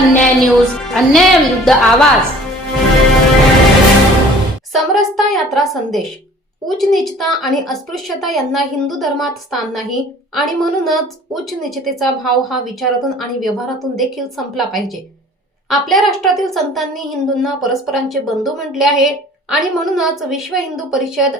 अन्याय न्यूज अन्यायाविरुद्ध आवाज. समरसता यात्रा संदेश. उच्च निचता आणि अस्पृश्यता यांना हिंदू धर्मात स्थान नाही आणि म्हणूनच उच्च निचतेचा भाव हा विचारातून आणि व्यवहारातून देखील संपला पाहिजे. आपल्या राष्ट्रातील संतांनी हिंदूंना परस्परांचे बंधू म्हटले आहे आणि म्हणूनच विश्व हिंदू परिषद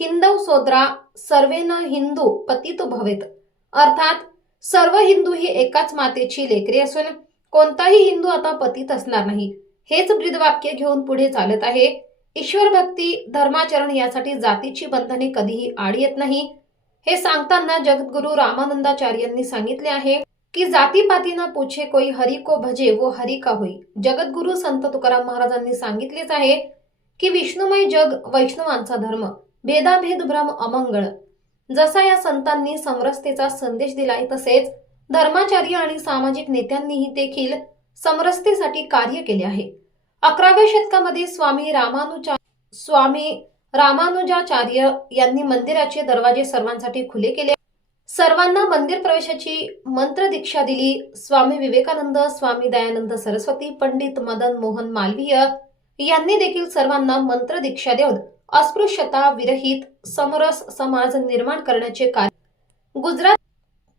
हिंदव सोद्रा सर्वेन हिंदू पतित भवेत. अर्थात सर्व हिंदू ही एकाच मातेची लेकरी असून कोणताही हिंदू आता पतित असणार नाही. हेच ब्रीदवाक्य घेऊन पुढे चालत आहे. ईश्वर भक्ती धर्माचरण यासाठी जातीची बंधने कधीही आड येत नाही. हे सांगताना जगद्गुरु रामानंदाचार्यांनी सांगितले आहे की जातीपातीनं पूछे कोई हरी को भजे वो हरी का होई. जगद्गुरु संत तुकाराम महाराजांनी सांगितलेच आहे की विष्णुमय जग वैष्णवांचा धर्म भेदाभेद भ्रम अमंगळ. जसा या संतांनी समरसतेचा संदेश दिलाय तसेच धर्माचार्य आणि सामाजिक नेत्यांनीही देखील समरसतेसाठी कार्य केले आहे. अकराव्या शतकामध्ये स्वामी रामानुजा स्वामी रामानुजाचार्य यांनी मंदिराचे दरवाजे सर्वांसाठी खुले केले. सर्वांना मंदिर प्रवेशाची मंत्र दीक्षा दिली. स्वामी विवेकानंद स्वामी दयानंद सरस्वती पंडित मदन मोहन मालवीय यांनी देखील सर्वांना मंत्र दीक्षा देऊन अस्पृश्यता विरहित समरस समाज निर्माण करण्याचे कार्य गुजरात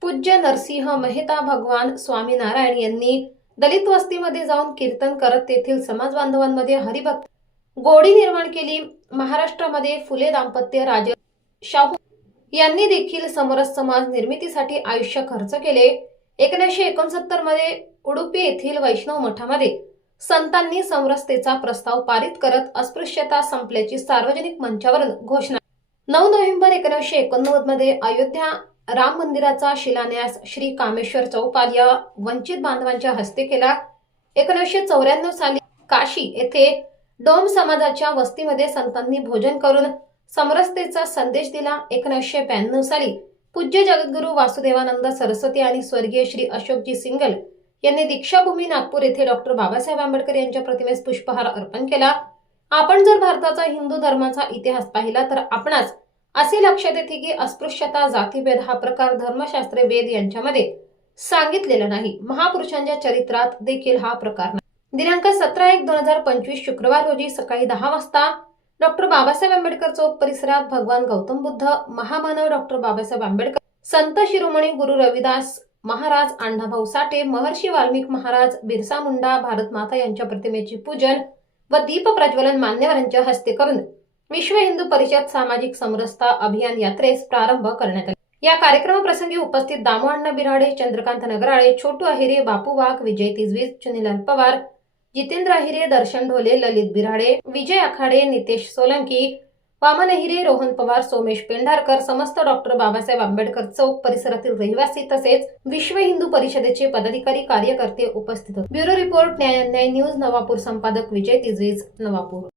पूज्य नरसिंह मेहता भगवान स्वामीनारायण यांनी दलित वस्तीमध्ये जाऊन कीर्तन करत तेथील समाज बांधवांमध्ये हरिभक्त गोडी निर्माण केली. महाराष्ट्रामध्ये फुले दाम्पत्य राज शाहू यांनी देखील समरस समाज निर्मितीसाठी आयुष्य खर्च केले. एकोणीसशे एकोणसत्तरमध्ये उडुपी येथील वैष्णव मठामध्ये संतांनी समरसतेचा प्रस्ताव पारित करत अस्पृश्यता संपल्याची सार्वजनिक मंचावरून घोषणा नऊ नोव्हेंबर एकोणीसशे एकोणनव्वदमध्ये अयोध्या राम मंदिराचा शिलान्यास श्री कामेश्वर चौपाल या वंचित बांधवांच्या हस्ते केला. एकोणीसशे चौऱ्याण्णव साली काशी येथे डोम समाजाच्या वस्तीमध्ये संतांनी भोजन करून समरसतेचा संदेश दिला. एकोणीसशे ब्याण्णव साली पूज्य जगद्गुरू वासुदेवानंद सरस्वती आणि स्वर्गीय श्री अशोकजी सिंगल यांनी दीक्षाभूमी नागपूर येथे डॉक्टर बाबासाहेब आंबेडकर यांच्या प्रतिमेस पुष्पहार अर्पण केला. आपण जर भारताचा हिंदू धर्माचा इतिहास पाहिला तर आपणास असे लक्षात येते की अस्पृश्यता जातीभेद हा प्रकार धर्मशास्त्र वेद यांच्यामध्ये सांगितलेला नाही. महापुरुषांच्या चरित्रात देखील हा प्रकार नाही. दिनांक सतरा एक दोन हजार पंचवीस शुक्रवार रोजी सकाळी दहा वाजता डॉक्टर बाबासाहेब आंबेडकर चौक परिसरात भगवान गौतम बुद्ध महामानव डॉक्टर बाबासाहेब आंबेडकर संत शिरोमणी गुरु रविदास महाराज अण्णाभाऊ साठे महर्षी वाल्मिक महाराज बिरसा मुंडा भारत माता यांच्या प्रतिमेची पूजन व दीप प्रज्वलन मान्यवरांच्या हस्ते करून विश्व हिंदू परिषद सामाजिक समरसता अभियान यात्रेस प्रारंभ करण्यात आला. या कार्यक्रमाप्रसंगी उपस्थित दामोअण्णा बिराडे चंद्रकांत नगराळे छोटू अहिरे बापू वाघ विजय तिजवीज चुनीलाल पवार जितेंद्र अहिरे दर्शन ढोले ललित बिराडे विजय आखाडे नितेश सोलंकी वामन अहिरे रोहन पवार सोमेश पेंढारकर समस्त डॉक्टर बाबासाहेब आंबेडकर चौक परिसरातील रहिवासी तसेच विश्व हिंदू परिषदेचे पदाधिकारी कार्यकर्ते उपस्थित होते. ब्युरो रिपोर्ट न्याय न्याय न्यूज नवापूर संपादक विजय तिजवीज नवापूर.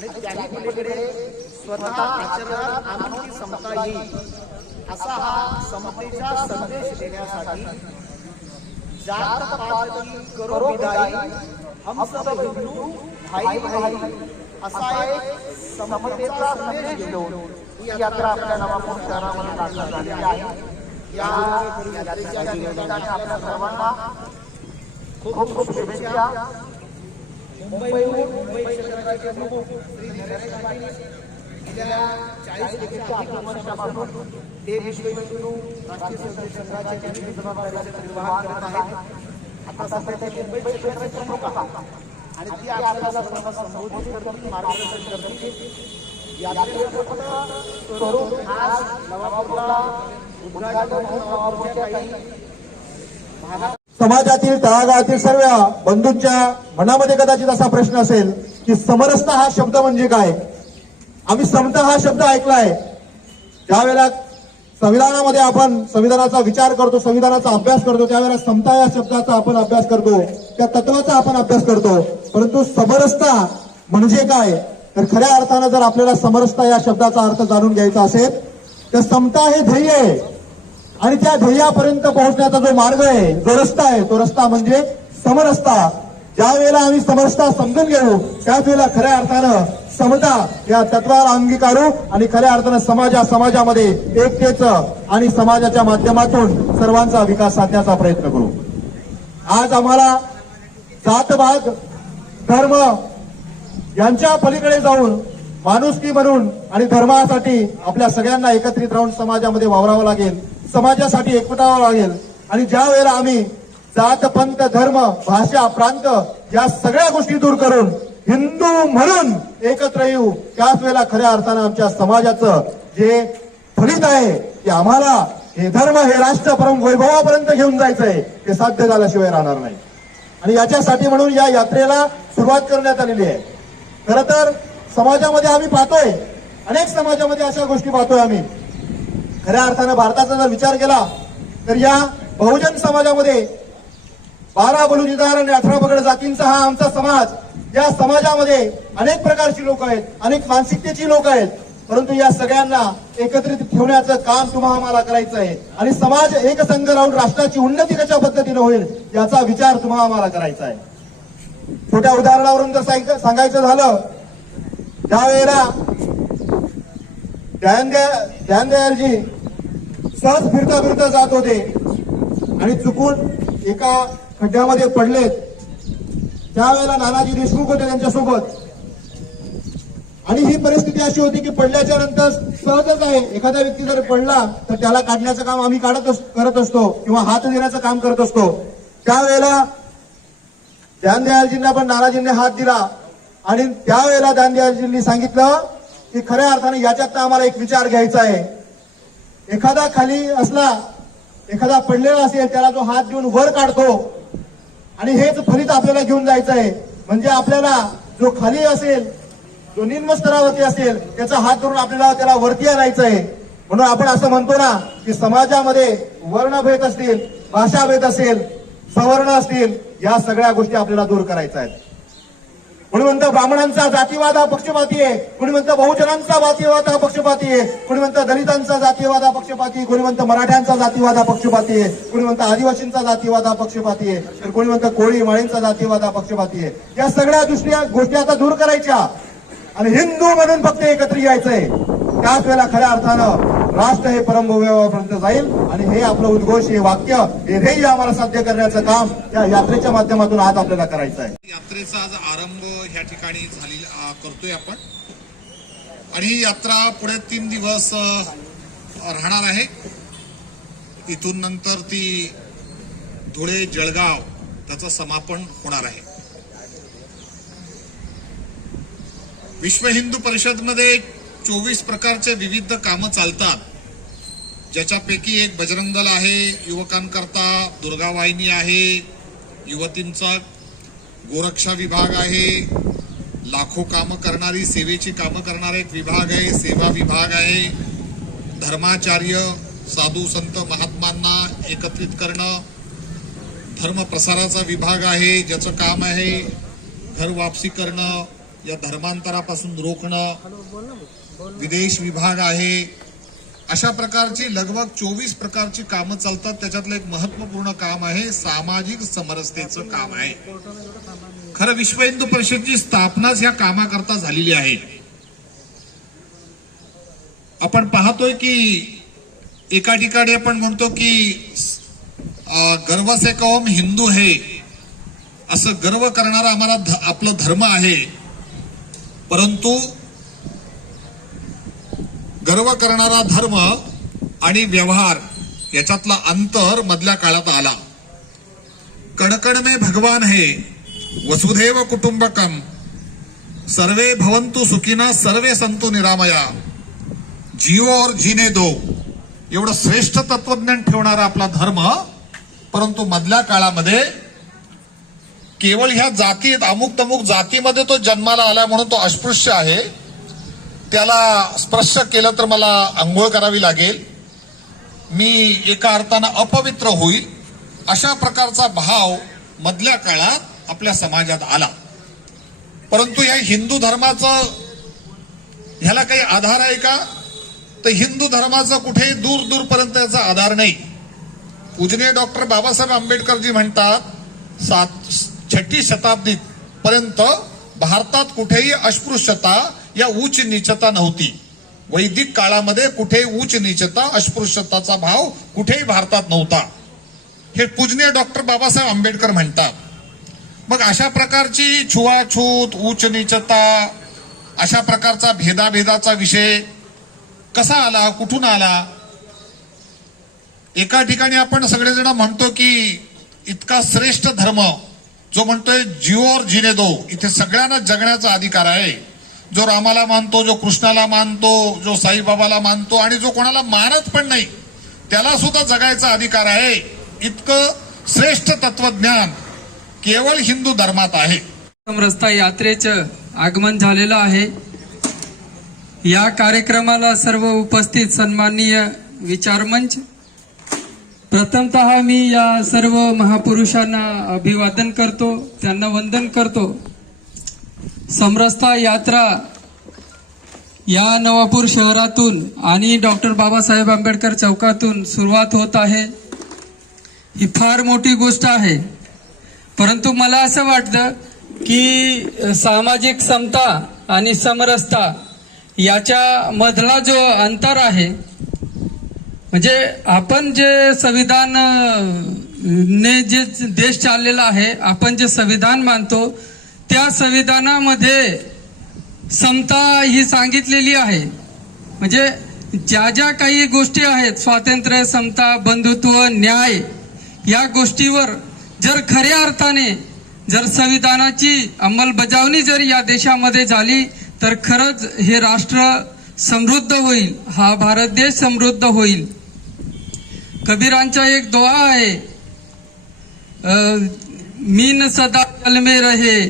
आणि त्याही पलीकडे स्वतः आचरणात आणून ती समता येईल असा हा समतेचा संदेश देण्यासाठी जात पात करो विदाई हम सब हिंदू भाई भाई असा एक समतेचा संदेश घेऊन ही यात्रा आपल्या नवापूर शहरामध्ये दाखल झालेली आहे. या यात्रेच्या निमित्ताने आपल्या सर्वांना खूप खूप शुभेच्छा. मुंबई हो, मुंबई शहराचे प्रमुख श्री नरेश पाटील गेल्या चाळीसपेक्षा अधिक ते विश्व राष्ट्रीय संघाचे विविध जबाबदाऱ्याचे करत आहेत. आता सध्या ते मुंबई प्रमुख आणि ती आपल्याला सर्वांना संबोधित करतील मार्गदर्शन करतील. यात्रेचं स्वरूप आज नवापूरला उद्घाटन नवापूरच्या काही समाजातील तळागाळातील सर्व बंधूंच्या मनामध्ये कदाचित असा प्रश्न असेल की समरसता हा शब्द म्हणजे काय? आम्ही समता हा शब्द ऐकलाय. ज्यावेळेला संविधानामध्ये आपण संविधानाचा विचार करतो संविधानाचा अभ्यास करतो त्यावेळेला समता या शब्दाचा आपण अभ्यास करतो त्या तत्वाचा आपण अभ्यास करतो. परंतु समरसता म्हणजे काय? तर खऱ्या अर्थानं जर आपल्याला समरसता या शब्दाचा अर्थ जाणून घ्यायचा असेल तर समता हे ध्येय आहे. आणि त्या ध्येयापर्यंत पोहोचण्याचा जो मार्ग आहे जो रस्ता आहे तो रस्ता म्हणजे समरसता. ज्या वेळेला आम्ही समरसता समजून घेऊ त्याच वेळेला खऱ्या अर्थानं समता या तत्वाला अंगीकारू आणि खऱ्या अर्थानं समाजा समाजामध्ये एकतेच आणि समाजाच्या माध्यमातून सर्वांचा विकास साधण्याचा प्रयत्न करू. आज आम्हाला जातभाग धर्म यांच्या पलीकडे जाऊन माणुसकी म्हणून आणि धर्मासाठी आपल्या सगळ्यांना एकत्रित राहून समाजामध्ये वावरावं लागेल. समाजासाठी एकवटावं लागेल. आणि ज्या वेळेला आम्ही जात पंत धर्म भाषा प्रांत या सगळ्या गोष्टी दूर करून हिंदू म्हणून एकत्र येऊ त्याच वेळेला खऱ्या अर्थानं आमच्या समाजाचं जे फलित आहे की आम्हाला हे धर्म हे राष्ट्र परम वैभवापर्यंत घेऊन जायचंय ते साध्य झाल्याशिवाय राहणार नाही. आणि याच्यासाठी म्हणून या यात्रेला सुरुवात करण्यात आलेली आहे. खर तर समाजामध्ये आम्ही पाहतोय अनेक समाजामध्ये अशा गोष्टी पाहतोय आम्ही. खऱ्या अर्थानं भारताचा जर विचार केला तर या बहुजन समाजामध्ये बारा बलुतेदार आणि अठरा पगड जातींचा हा आमचा समाज या समाजामध्ये अनेक प्रकारची लोक आहेत अनेक मानसिकतेची लोक आहेत. परंतु या सगळ्यांना एकत्रित ठेवण्याचं काम तुम्हा आम्हाला करायचं आहे. आणि समाज एकसंघ राहून राष्ट्राची उन्नती कशा पद्धतीने होईल याचा विचार तुम्हा आम्हाला करायचा आहे. छोट्या उदाहरणावरून जर सांगायचं झालं त्यावेळेला ध्यानदयालजी सहज फिरता फिरता जात होते. आणि चुकून एका खड्ड्यामध्ये पडलेत. त्यावेळेला नानाजी देशमुख होते त्यांच्यासोबत. आणि ही परिस्थिती अशी होती की पडल्याच्या नंतर सहजच आहे. एखादा व्यक्ती जर पडला तर त्याला काढण्याचं काम आम्ही काढत करत असतो किंवा हात देण्याचं काम करत असतो. त्यावेळेला ध्यानदयालजींना पण नानाजींनी हात दिला. आणि त्यावेळेला ध्यानदयालजींनी सांगितलं की खऱ्या अर्थाने याच्यात आम्हाला एक विचार घ्यायचा आहे. एखादा खाली असला एखादा पडलेला असेल त्याला जो हात देऊन वर काढतो. आणि हेच फलित आपल्याला घेऊन जायचं आहे. म्हणजे आपल्याला जो खाली असेल जो निम्न स्तरावरती असेल त्याचा हात धरून आपल्याला त्याला वरती आणायचं आहे. म्हणून आपण असं म्हणतो ना की समाजामध्ये वर्णभेद असतील भाषाभेद असेल सवर्ण असतील या सगळ्या गोष्टी आपल्याला दूर करायच्या आहेत. कोणी म्हणतं ब्राह्मणांचा जातीवाद हा पक्षपाती आहे. कोणी म्हणतं बहुजनांचा जातीवाद हा पक्षपाती आहे. कोणी म्हणतं दलितांचा जातीवाद हा पक्षपाती कोणी म्हणतं मराठ्यांचा जातीवाद हा पक्षपाती आहे. कोणी म्हणतं आदिवासींचा जातीवाद हा पक्षपाती आहे. तर कोणी म्हणतं कोळी माळींचा जातीवाद हा पक्षपाती आहे. या सगळ्या दृष्ट्या गोष्टी आता दूर करायच्या. आणि हिंदू म्हणून फक्त एकत्र यायचंय. त्याच वेळेला खऱ्या अर्थानं राष्ट्र हे परमभूमीपर्यंत जाईल आणि हे आपलं उद्घोष हे वाक्य हे ध्येय आम्हाला साध्य करण्याचं काम या यात्रेच्या माध्यमातून आज आपल्याला करायचं आहे. यात्रेचा आज आरंभ ह्या ठिकाणी झालेला करतोय आपण. आणि ही यात्रा पुढे तीन दिवस राहणार आहे. इथून नंतर ती धुळे जळगाव त्याचं समापन होणार आहे. विश्व हिंदू परिषदमध्ये चोवीस प्रकारचे विविध कामं चालतात. ज्याच्यापैकी एक बजरंग दल आहे युवकांकरता दुर्गा वाहिनी आहे युवतींचा गोरक्षा विभाग आहे लाखो कामं करणारी सेवेची कामं करणारा एक विभाग आहे सेवा विभाग आहे. धर्माचार्य साधू संत महात्मांना एकत्रित करणं धर्म प्रसाराचा विभाग आहे ज्याचं काम आहे घर वापसी करणं या धर्मांतरापासून रोखणं. विदेश विभाग आहे. अशा प्रकारची लगभग चोवीस प्रकारची कामं चालतात. त्याच्यातलं एक महत्त्वपूर्ण काम आहे सामाजिक समरसतेचं काम आहे. खरं विश्व हिंदू परिषदची स्थापनाच या कामाकरता झालेली आहे. आपण पाहतोय की एका ठिकाणी आपण म्हणतो की गर्व से कौम हिंदू हे. असं गर्व करणारा आम्हाला ध- आपलं धर्म आहे. परंतु गर्व करणारा धर्म आणि व्यवहार याच्यातला अंतर मधल्या काळात आला. कणकण भगवान हे वसुधैव कुटुंबकम सर्वे भवंतु सुखीना सर्वे संतु निरामया. जिओ और जीने दो. एवढं श्रेष्ठ तत्वज्ञान ठेवणारा आपला धर्म परंतु मधल्या काळामध्ये केवळ ह्या जातीत अमुक तमुक जातीमध्ये तो जन्माला आला म्हणून तो अस्पृश्य आहे. त्याला स्पर्श केलं तर मला आंघोळ करावी लागेल. मी एका अर्थानं अपवित्र होईल. अशा प्रकारचा भाव मधल्या काळात आपल्या समाजात आला. परंतु या हिंदू धर्माचं ह्याला काही आधार आहे का? तर हिंदू धर्माचा कुठेही दूर दूरपर्यंत याचा आधार नाही. पूजनीय डॉक्टर बाबासाहेब आंबेडकरजी म्हणतात सात छठी शताब्दी पर्यंत भारतात कुठेही अस्पृश्यता या उच्च नीचता नव्हती. वैदिक काळामध्ये कुठेही उच्च नीचता अस्पृश्यताचा भाव कुठेही भारतात नव्हता. हे पूजनीय डॉक्टर बाबासाहेब आंबेडकर म्हणतात. मग अशा प्रकारची छुआछूत उच्च नीचता अशा प्रकारचा भेदाभेदाचा विषय कसा आला कुठून आला? एका ठिकाणी आपण सगळेजण म्हणतो की इतका श्रेष्ठ धर्म जो म्हणतोय जिओर जिने दो इथे सगळ्यांना जगण्याचा अधिकार आहे. जो रामाला मानतो जो कृष्णाला मानतो जो साईबाबाला मानतो आणि जो कोणाला मानत पण नाही त्याला सुद्धा जगायचा अधिकार आहे. इतकं श्रेष्ठ तत्वज्ञान केवळ हिंदू धर्मात आहे. रस्ता यात्रेचं आगमन झालेलं आहे. या कार्यक्रमाला सर्व उपस्थित सन्माननीय विचारमंच. प्रथमतः मी या सर्व महापुरुषांना अभिवादन करतो त्यांना वंदन करतो. समरसता यात्रा या नवापूर शहरातून आणि डॉक्टर बाबासाहेब आंबेडकर चौकातून सुरुवात होत आहे. ही फार मोठी गोष्ट आहे. परंतु मला असं वाटतं की सामाजिक समता आणि समरसता याच्या मधला जो अंतर आहे म्हणजे आपण जे संविधान ने जे देश चाललेला आहे आपण जे संविधान मानतो त्या संविधानामध्ये समता ही सांगितलेली आहे. म्हणजे ज्या ज्या काही गोष्टी आहेत स्वातंत्र्य समता बंधुत्व न्याय या गोष्टीवर जर खऱ्या अर्थाने जर संविधानाची अंमलबजावणी जर या देशामध्ये झाली तर खरंच हे राष्ट्र समृद्ध होईल. हा भारत देश समृद्ध होईल. कबीरांचा एक दोहा आहे मीन सदा कलमे रहे.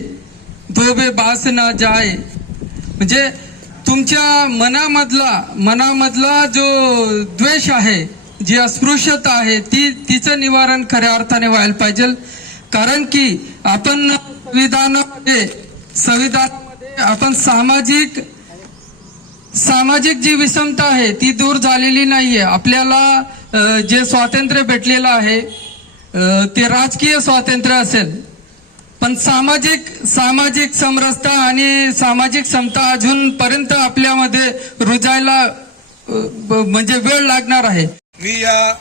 धोबे बास ना जाय. म्हणजे तुमच्या मनामधला मनामधला जो द्वेष आहे जी अस्पृश्यता आहे ती तिचं निवारण खऱ्या अर्थाने व्हायला पाहिजे. कारण की आपण संविधानामध्ये संविधानामध्ये आपण सामाजिक सामाजिक जी विषमता आहे ती दूर झालेली नाहीये. आपल्याला जे स्वातंत्र्य भेटलेलं आहे ते राजकीय स्वातंत्र्य असेल. पण सामाजिक सामाजिक समरसता आणि सामाजिक समता अजूनपर्यंत आपल्यामध्ये रुजायला म्हणजे वेळ लागणार आहे. मी या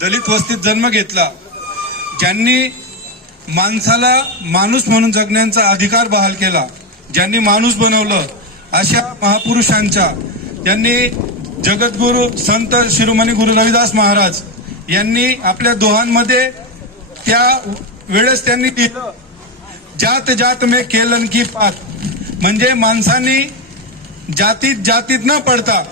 दलित वस्तीत जन्म घेतला ज्यांनी माणसाला माणूस म्हणून जगण्याचा अधिकार बहाल केला ज्यांनी माणूस बनवलं अशा महापुरुषांच्या ज्यांनी जगद्गुरु संत शिरोमणी गुरु रविदास महाराज यांनी आपल्या दोहांमध्ये त्या वेळेस त्यांनी लिहिलं जात जात में केलन की पात। म्हणजे माणसांनी जातीत जातीत न पडता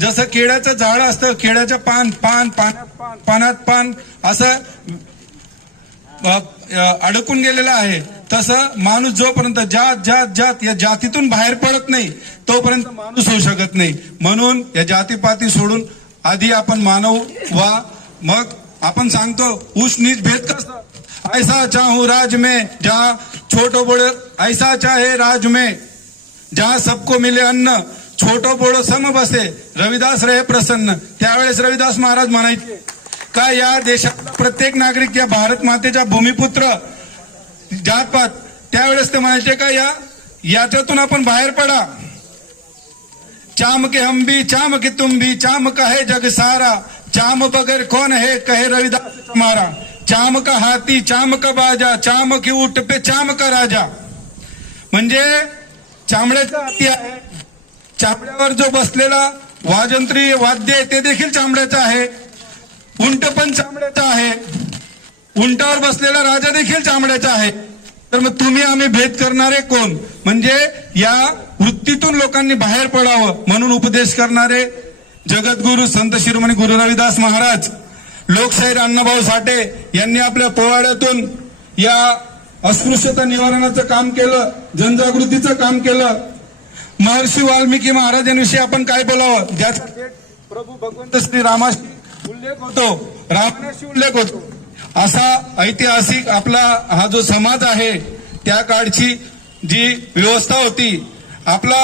जसं केळ्याचं झाड असतं केळ्याचं पान पान पानात पान पानात पान असं अडकून गेलेलं आहे. तसं माणूस जोपर्यंत जात जात जात या जातीतून बाहेर पडत नाही तोपर्यंत माणूस होऊ शकत नाही. म्हणून या जातीपाती सोडून आधी आपण मानव व्हा. मग आपण सांगतो उच नीच भेद कसं? ऐसा चाहू राज में जा छोटो बड़े ऐसा चाहे राज में जहाँ सबको मिले अन्न छोटो बोडो सम बसे रविदास रहे प्रसन्न। त्यावेळेस रविदास महाराज म्हणायचे का या देशात प्रत्येक नागरिक या भारत मातेच्या भूमिपुत्र जातपात? त्यावेळेस ते म्हणायचे का या याच्यातून आपण बाहेर पडा. चाम के हम भी चाम के तुम भी चाम का है जग सारा. चाम बगैर कौन है कहे रविदास मारा चाम का हाती चाम का बाजा चाम की ऊट पे चाम का राजा. म्हणजे चामड्याचा हाती आहे. चामड्यावर जो बसलेला वाजंत्री वाद्य आहे ते देखील चामड्याचं आहे. उंट पण चामड्याचं आहे. उंटावर बसलेला राजा देखील चामड्याचा आहे. तर मग तुम्ही आम्ही भेद करणारे कोण? म्हणजे या वृत्तीतून लोकांनी बाहेर पडावं म्हणून उपदेश करणारे जगद्गुरु संत शिरोमणी गुरु रविदास महाराज. लोकशाहीर अण्णाभाऊ साठे यांनी आपल्या पोवाड्यातून या अस्पृश्यता निवारणाचं काम केलं जनजागृतीचं काम केलं. महर्षी वाल्मिकी महाराजांविषयी आपण काय बोलावं? ज्याचा प्रभू भगवंत श्री रामाशी उल्लेख होतो रामाशी उल्लेख होतो. असा ऐतिहासिक आपला हा जो समाज आहे त्या काळची जी व्यवस्था होती आपला